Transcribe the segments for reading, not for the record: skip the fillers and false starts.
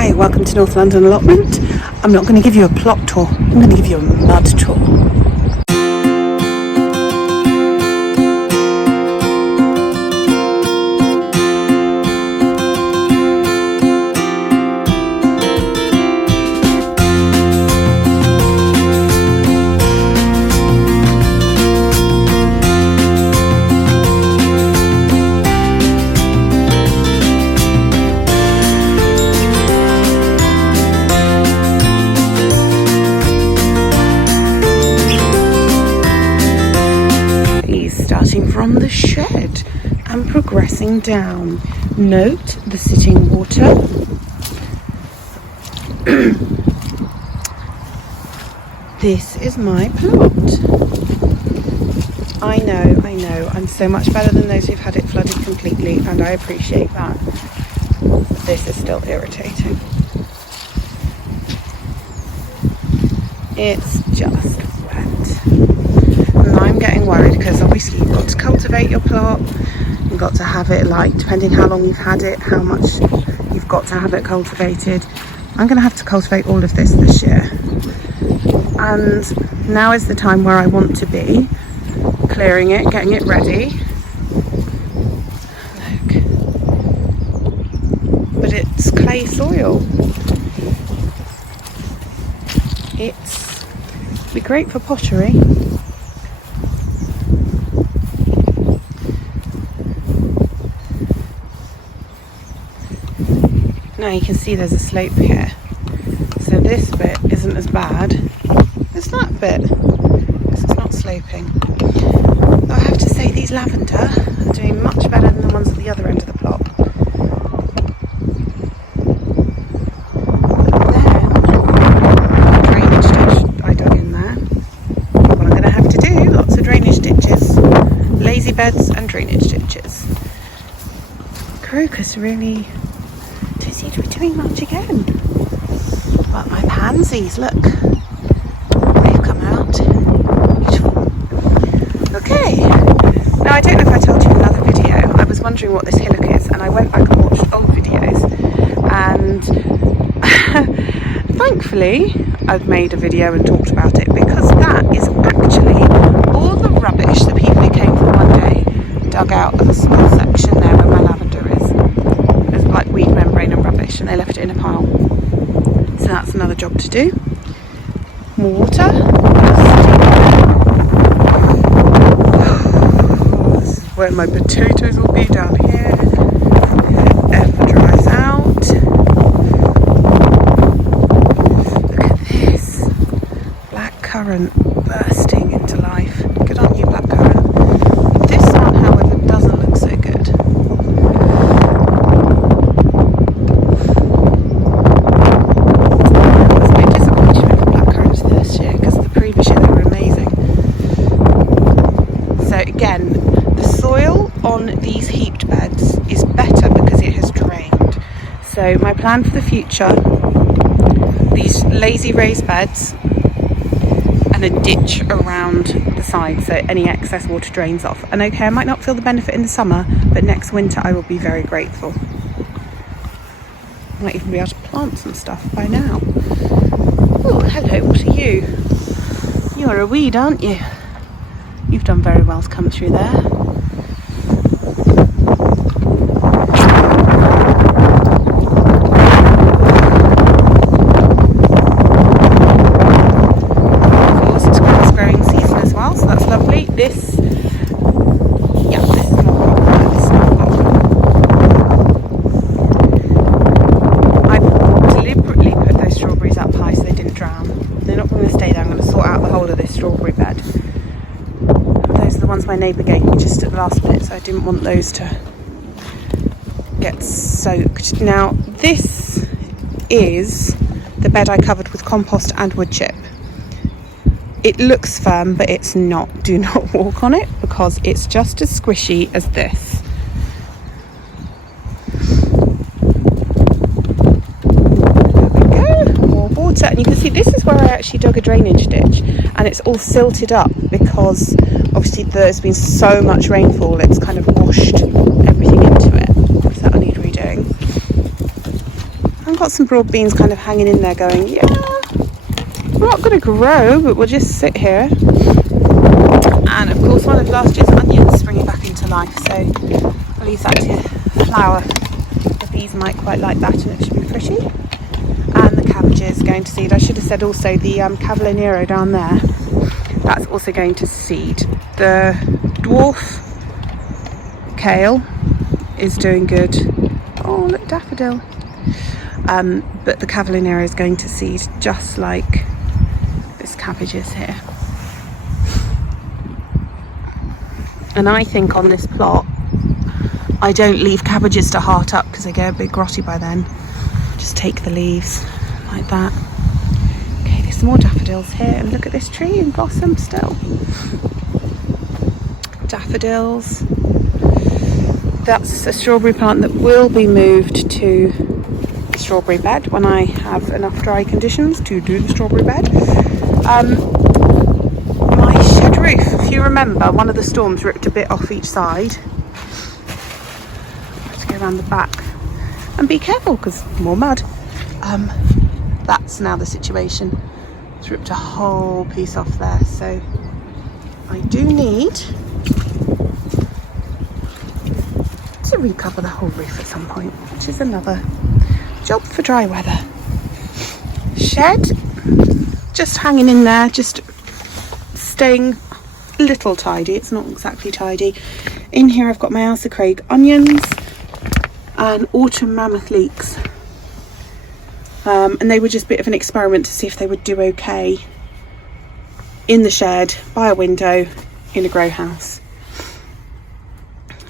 Hi, welcome to North London Allotment. I'm not going to give you a plot tour, I'm going to give you a mud tour. Starting from the shed and progressing down. Note the sitting water. This is my plot. I know, I'm so much better than those who've had it flooded completely, and I appreciate that. But this is still irritating. It's just I'm getting worried because obviously you've got to cultivate your plot, you've got to have it, like, depending how long you've had it, how much you've got to have it cultivated. I'm going to have to cultivate all of this year, and now is the time where I want to be clearing it, getting it ready. Look, but it's clay soil. It'd be great for pottery. Now you can see there's a slope here, so this bit isn't as bad as that bit because it's not sloping. Though I have to say these lavender are doing much better than the ones at the other end of the plot. But then, drainage ditch I dug in there. What I'm going to have to do, lots of drainage ditches, lazy beds and drainage ditches. Crocus really seem to be doing much again. But my pansies, look, they've come out. Beautiful. Okay, now I don't know if I told you in another video, I was wondering what this hillock is, and I went back and watched old videos, and thankfully I've made a video and talked about it, because that is actually all the rubbish that people who came for one day dug out of a small section there where my lavender is. It's like weed membrane and rubbish, and they left it in a pile. So that's another job to do. More water. This is where my potatoes will be, down here. If it ever dries out. Look at this. Black currant bursting into life. Good on you, black currant. This one, however, doesn't look so good. Again, the soil on these heaped beds is better because it has drained. So my plan for the future, these lazy raised beds and a ditch around the side so any excess water drains off. And okay, I might not feel the benefit in the summer, but next winter I will be very grateful. Might even be able to plant some stuff by now. Oh, hello, what are you? You're a weed, aren't you? You've done very well to come through there. Of course, it's grass growing season as well, so that's lovely. This is more proper. This is not I deliberately put those strawberries up high so they didn't drown. They're not going to stay there. I'm going to sort out the whole of this strawberry bed. Those are the ones my neighbour gave me just at the last minute, so I didn't want those to get soaked. Now, this is the bed I covered with compost and wood chip. It looks firm, but it's not. Do not walk on it because it's just as squishy as this. There we go, more water. And you can see this is where I actually dug a drainage ditch, and it's all silted up because obviously there's been so much rainfall, it's kind of washed everything into it. So that'll need redoing. I'm got some broad beans kind of hanging in there going, yeah, we're not going to grow, but we'll just sit here. And of course one of last year's onions springing back into life, so I'll leave that to flower. The bees might quite like that and it should be pretty. And the cabbages going to seed. I should have said also the Cavallonero down there, that's also going to seed. The dwarf kale is doing good. Oh, look, daffodil. But the Cavallonero is going to seed just like this cabbage is here. And I think on this plot I don't leave cabbages to heart up because they get a bit grotty by then. Just take the leaves like that. Okay, there's some more daffodils here, and look at this tree in blossom still. Daffodils. That's a strawberry plant that will be moved to the strawberry bed when I have enough dry conditions to do the strawberry bed. My shed roof, if you remember, one of the storms ripped a bit off each side. Let's go around the back and be careful because more mud. That's now the situation. It's ripped a whole piece off there, so I do need to recover the whole roof at some point, which is another job for dry weather. Shed, just hanging in there, just staying a little tidy. It's not exactly tidy. In here I've got my Ailsa Craig onions and autumn mammoth leeks, and they were just a bit of an experiment to see if they would do okay in the shed by a window in a grow house,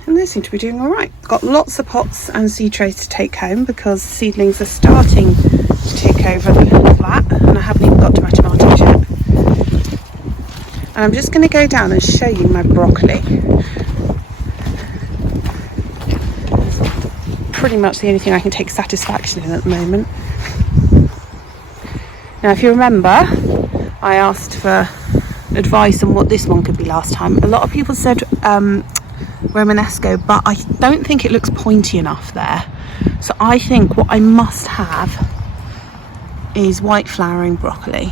and they seem to be doing all right. Got lots of pots and seed trays to take home because seedlings are starting to take over the flat, and I haven't even got to my tomatoes yet. And I'm just going to go down and show you my broccoli. Pretty much the only thing I can take satisfaction in at the moment. Now, if you remember, I asked for advice on what this one could be last time. A lot of people said Romanesco, but I don't think it looks pointy enough there. So I think what I must have is white flowering broccoli.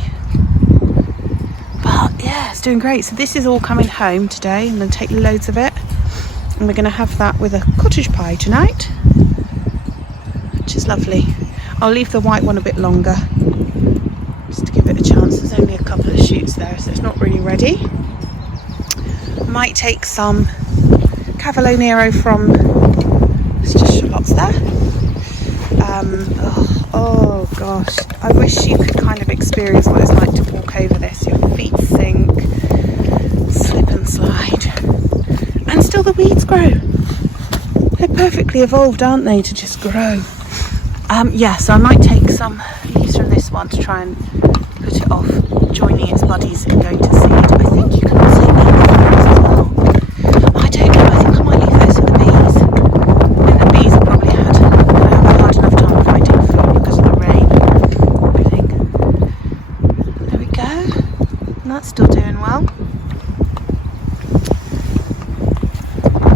But yeah, it's doing great. So this is all coming home today. I'm going to take loads of it, and we're going to have that with a cottage pie tonight, which is lovely. I'll leave the white one a bit longer just to give it a chance. There's only a couple of shoots there, so it's not really ready. Might take some Cavallonero from, there's just shallots there. Oh gosh, I wish you could kind of experience what it's like to walk over this. Your feet sink, slip and slide, and still the weeds grow. They're perfectly evolved, aren't they, to just grow. Yeah, so I might take some leaves from this one to try and put it off joining its buddies and going to seed. I think you can also leave those as well. I don't know, I think I might leave those for the bees. I think the bees have probably had a hard enough time finding food because of the rain and everything. There we go. And that's still doing well.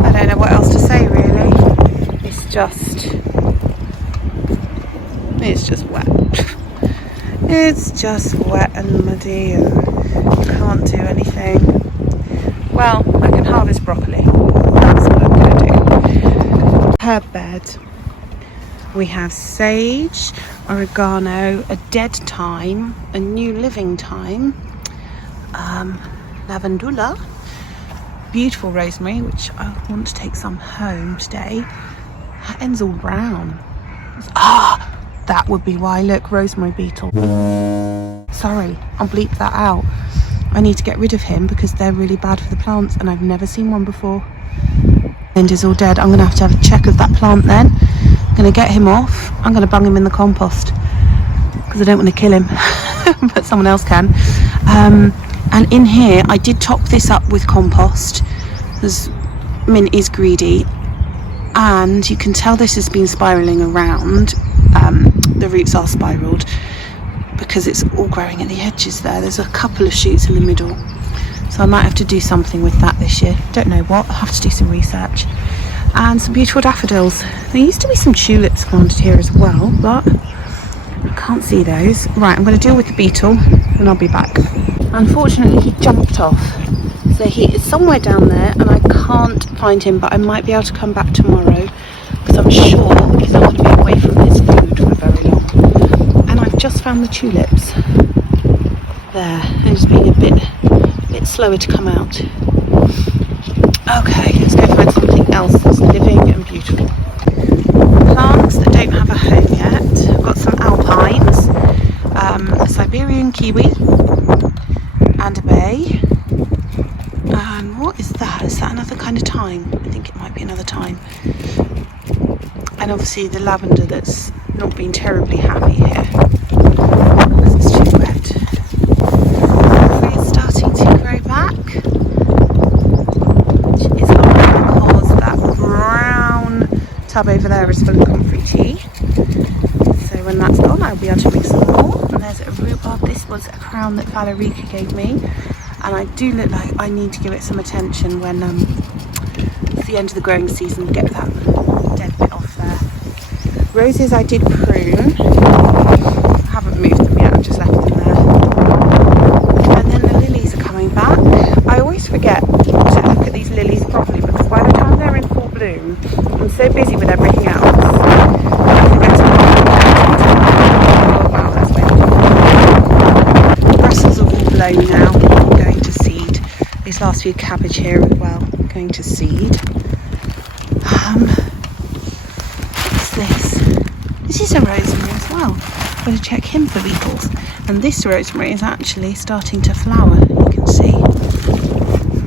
I don't know what else to say really. It's just wet. It's just wet and muddy and you can't do anything. Well, I can harvest broccoli. That's what I'm going to do. Herb bed. We have sage, oregano, a dead thyme, a new living thyme, lavandula, beautiful rosemary, which I want to take some home today. That ends all brown. That would be why. Look, rosemary beetle. Sorry, I'll bleep that out. I need to get rid of him because they're really bad for the plants and I've never seen one before. And is all dead. I'm going to have a check of that plant then. I'm going to get him off. I'm going to bung him in the compost because I don't want to kill him, but someone else can. And in here, I did top this up with compost because mint is greedy. And you can tell this has been spiralling around. The roots are spiraled because it's all growing at the edges there. There's a couple of shoots in the middle, so I might have to do something with that this year. Don't know what. I'll have to do some research. And some beautiful daffodils. There used to be some tulips planted here as well, but can't see those. Right, I'm going to deal with the beetle and I'll be back. Unfortunately, he jumped off. So he is somewhere down there and I can't find him, but I might be able to come back tomorrow because I'm sure he's not going to be away from his food for very long. And I've just found the tulips there. They're just being a bit slower to come out. Okay, let's go find something else that's living and beautiful. Plants that don't have a home yet. I've got some alpines, a Siberian kiwi, and a bay. And what is that? Is that another kind of thyme? I think it might be another thyme. And obviously the lavender that's not been terribly happy here because it's too wet. It's starting to grow back, which is lovely because that brown tub over there is full of comfrey tea. So when that's gone, I'll be able to make some more. And there's a rhubarb. This was a crown that Valerica gave me. And I do look like I need to give it some attention when it's the end of the growing season, get that dead bit off there. Roses I did prune. I haven't moved them yet, I've just left them there. And then the lilies are coming back. I always forget to look at these lilies properly because by the time they're in full bloom, I'm so busy with everything else. I forget to oh wow, that's beautiful. Brussels are all blown now. These last few cabbage here as well, going to seed. What's this? This is a rosemary as well. I'm going to check him for beetles. And this rosemary is actually starting to flower, you can see.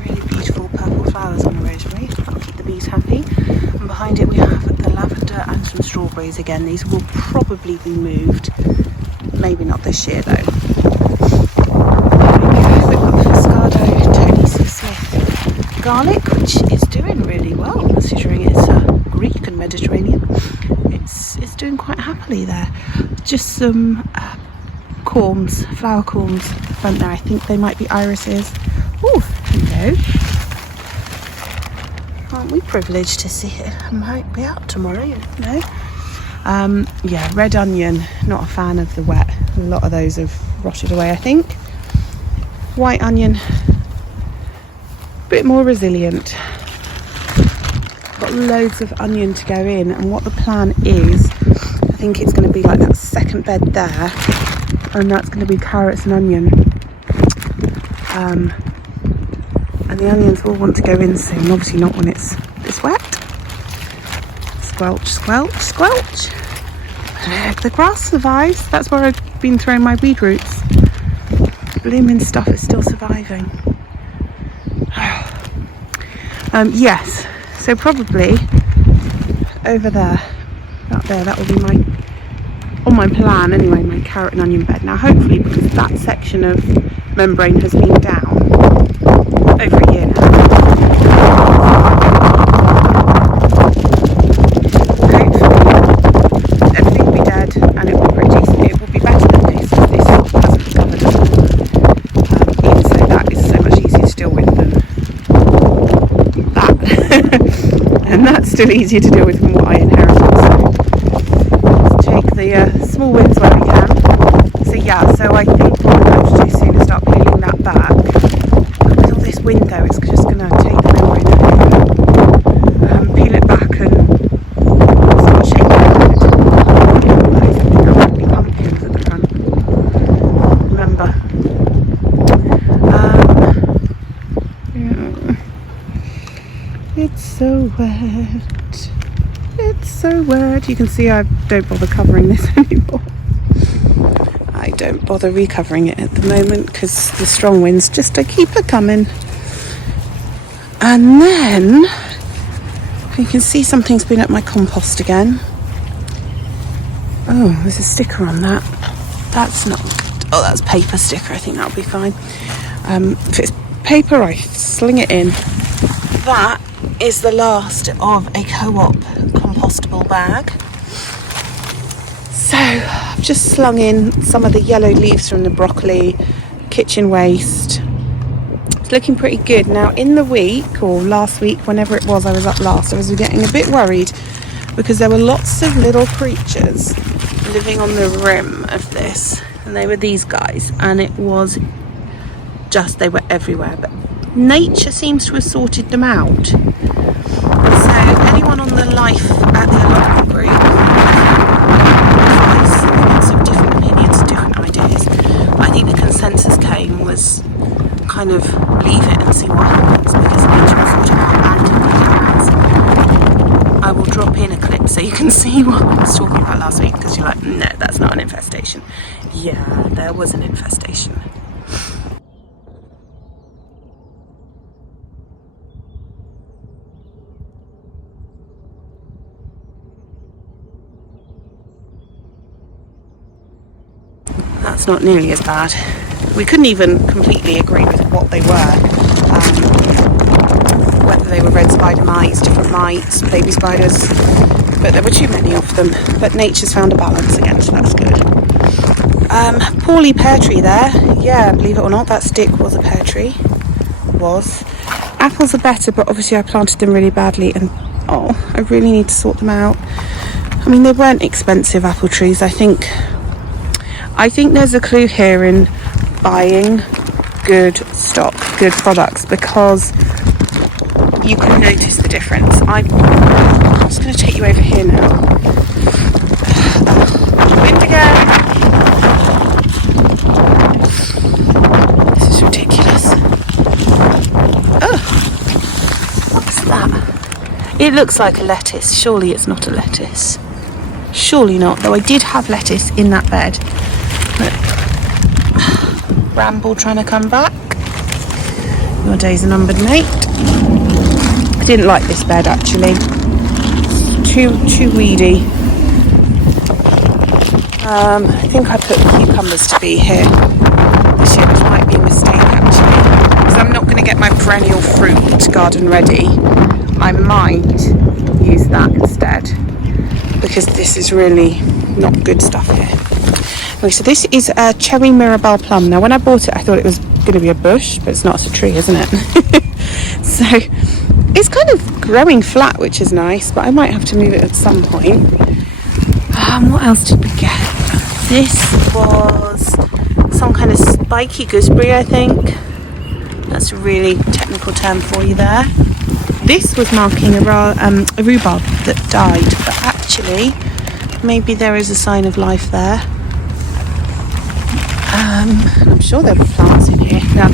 Really beautiful purple flowers on the rosemary. That'll keep the bees happy. And behind it we have the lavender and some strawberries again. These will probably be moved. Maybe not this year though. Garlic, which is doing really well considering it's Greek and Mediterranean. It's doing quite happily there. Just some corms, flower corms front there. I think they might be irises. Oh, hello. Aren't we privileged to see it? I might be out tomorrow, you know. Yeah, red onion, not a fan of the wet. A lot of those have rotted away, I think. White onion, bit more resilient. Got loads of onion to go in, and what the plan is, I think it's going to be like that second bed there, and that's going to be carrots and onion. And the onions will want to go in soon, obviously not when it's this wet. Squelch, squelch, squelch. The grass survives. That's where I've been throwing my weed roots. Blooming stuff is still surviving. Yes, so probably over there, up there, that will be on my plan anyway, my carrot and onion bed. Now hopefully, because that section of membrane has been down over a year now, hopefully everything will be dead and it will produce, it will be better than this, because this hasn't discovered it. Even so, that is so much easier to deal with than that. And that's still easier to deal with than what I inherited. So let's take the small wins where we can. So yeah, so I think what I'm going to do soon is start peeling that back. With all this wind though, it's just going to take the membrane and peel it back and start shaking it a bit. I think there might be pumpkins at the front. Remember. Yeah. It's so wet. It's so wet. You can see I don't bother covering this anymore. I don't bother recovering it at the moment because the strong winds just keep it coming. And then you can see something's been at my compost again. Oh, there's a sticker on that. That's not good. Oh, that's paper sticker. I think that'll be fine. If it's paper, I sling it in. That is the last of a co-op compostable bag. So I've just slung in some of the yellow leaves from the broccoli, kitchen waste. It's looking pretty good. Now in the week, or last week, whenever it was I was up last, I was getting a bit worried because there were lots of little creatures living on the rim of this, and they were these guys, and it was just, they were everywhere, but nature seems to have sorted them out. So anyone on the Life at the Allotment group has lots of different opinions, different ideas, but I think the consensus came was kind of leave it and see what happens, because nature will sort it out. And I will drop in a clip so you can see what I was talking about last week, because you're like, no, that's not an infestation. Yeah, there was an infestation. That's not nearly as bad. We couldn't even completely agree with what they were, whether they were red spider mites, different mites, baby spiders, but there were too many of them. But nature's found a balance again, so that's good. Poorly pear tree there. Yeah, believe it or not, that stick was a pear tree. Was. Apples are better, but obviously I planted them really badly, and oh, I really need to sort them out. I mean, they weren't expensive apple trees. I think there's a clue here in buying good stock, good products, because you can notice the difference. I'm just going to take you over here now. Wind again. This is ridiculous. Oh, what's that? It looks like a lettuce. Surely it's not a lettuce. Surely not, though I did have lettuce in that bed. Bramble trying to come back. Your days are numbered, mate. I didn't like this bed actually. Too weedy. I think I put cucumbers to be here this year, which might be a mistake actually, because I'm not going to get my perennial fruit garden ready. I might use that instead, because this is really not good stuff here. Okay, so this is a cherry mirabelle plum. Now when I bought it I thought it was going to be a bush, but it's not, it's a tree, isn't it? So it's kind of growing flat, which is nice, but I might have to move it at some point. What else did we get? This was some kind of spiky gooseberry, I think. That's a really technical term for you there. This was marking a rhubarb that died, but actually maybe there is a sign of life there. I'm sure there were plants in here. Now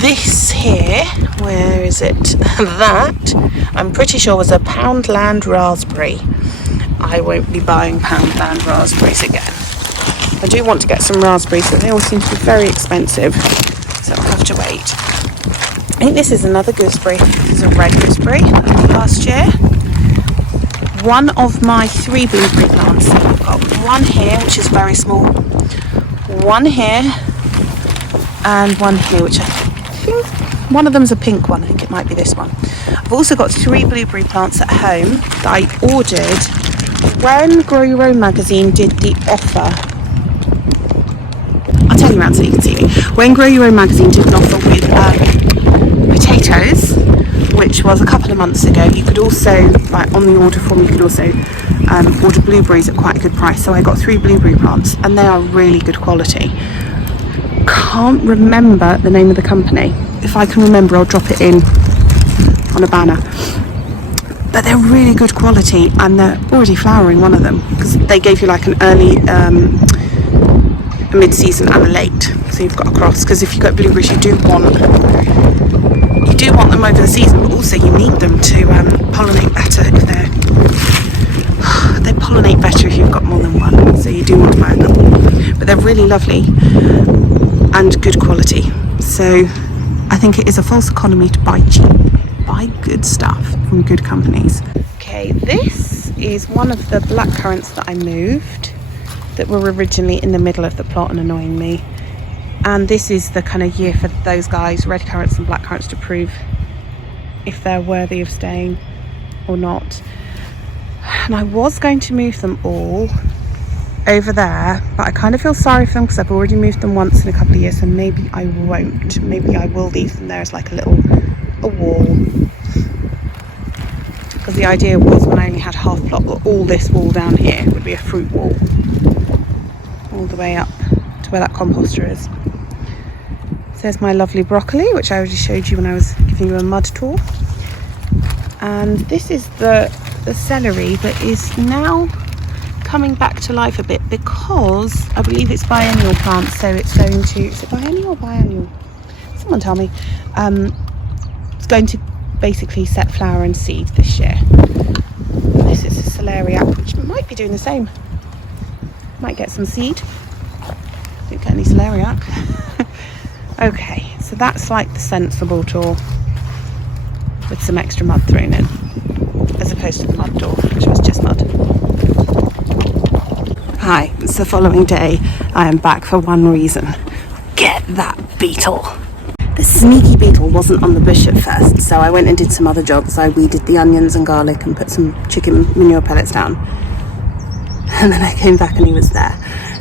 this here, where is it? That, I'm pretty sure was a Poundland raspberry. I won't be buying Poundland raspberries again. I do want to get some raspberries, but they all seem to be very expensive, so I'll have to wait. I think this is another gooseberry. This is a red gooseberry last year. One of my 3 blueberry plants. I've got one here, which is very small, one here, and one here, which I think one of them's a pink one. I think it might be this one. I've also got 3 blueberry plants at home that I ordered when Grow Your Own magazine did the offer. I'll tell you around so you can see me. When Grow Your Own magazine did an offer with potatoes, which was a couple of months ago, you could also, like on the order form, you could also order blueberries at quite a good price. So I got 3 blueberry plants, and they are really good quality. Can't remember the name of the company. If I can remember, I'll drop it in on a banner. But they're really good quality, and they're already flowering, one of them, because they gave you like an early, a mid-season and a late. So you've got a cross, because if you got blueberries, you do want them over the season, but also you need them to pollinate better if they pollinate better if you've got more than one, so you do want to buy them. But they're really lovely and good quality, so I think it is a false economy to buy cheap. Buy good stuff from good companies. Okay, this is one of the black currants that I moved that were originally in the middle of the plot and annoying me. And this is the kind of year for those guys, red currants and black currants, to prove if they're worthy of staying or not. And I was going to move them all over there, but I kind of feel sorry for them because I've already moved them once in a couple of years, so maybe I won't. Maybe I will leave them there as like a wall. because the idea was when I only had half plot that all this wall down here would be a fruit wall all the way up to where that composter is. So there's my lovely broccoli, which I already showed you when I was giving you a mud tour. And this is the celery that is now coming back to life a bit, because I believe it's biennial plants, so it's going to, is it biennial or biannual? Someone tell me. It's going to basically set flower and seed this year. And this is a celeriac, which might be doing the same. Might get some seed. Didn't get any celeriac. Okay, so that's like the sensible tour with some extra mud thrown in, as opposed to the mud door, which was just mud. Hi, it's the following day. I am back for one reason. Get that beetle. The sneaky beetle wasn't on the bush at first, so I went and did some other jobs. I weeded the onions and garlic and put some chicken manure pellets down. And then I came back and he was there.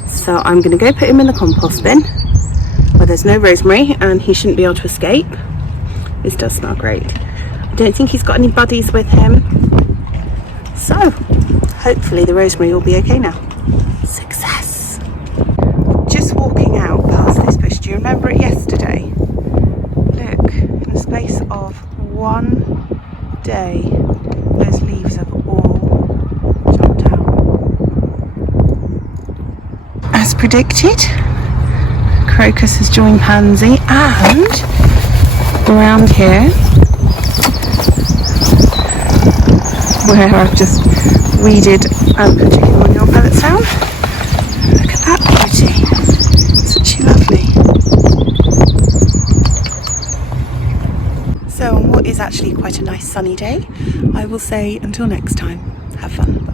So I'm going to go put him in the compost bin, where there's no rosemary and he shouldn't be able to escape. This does smell great. I don't think he's got any buddies with him. So hopefully the rosemary will be okay now. Success. Just walking out past this bush. Do you remember it yesterday? Look, in the space of one day, those leaves have all jumped out. As predicted, crocus has joined pansy, and around here, where I've just weeded and put chicken manure pellets down, look at that beauty. Isn't she lovely? So on what is actually quite a nice sunny day, I will say until next time, have fun.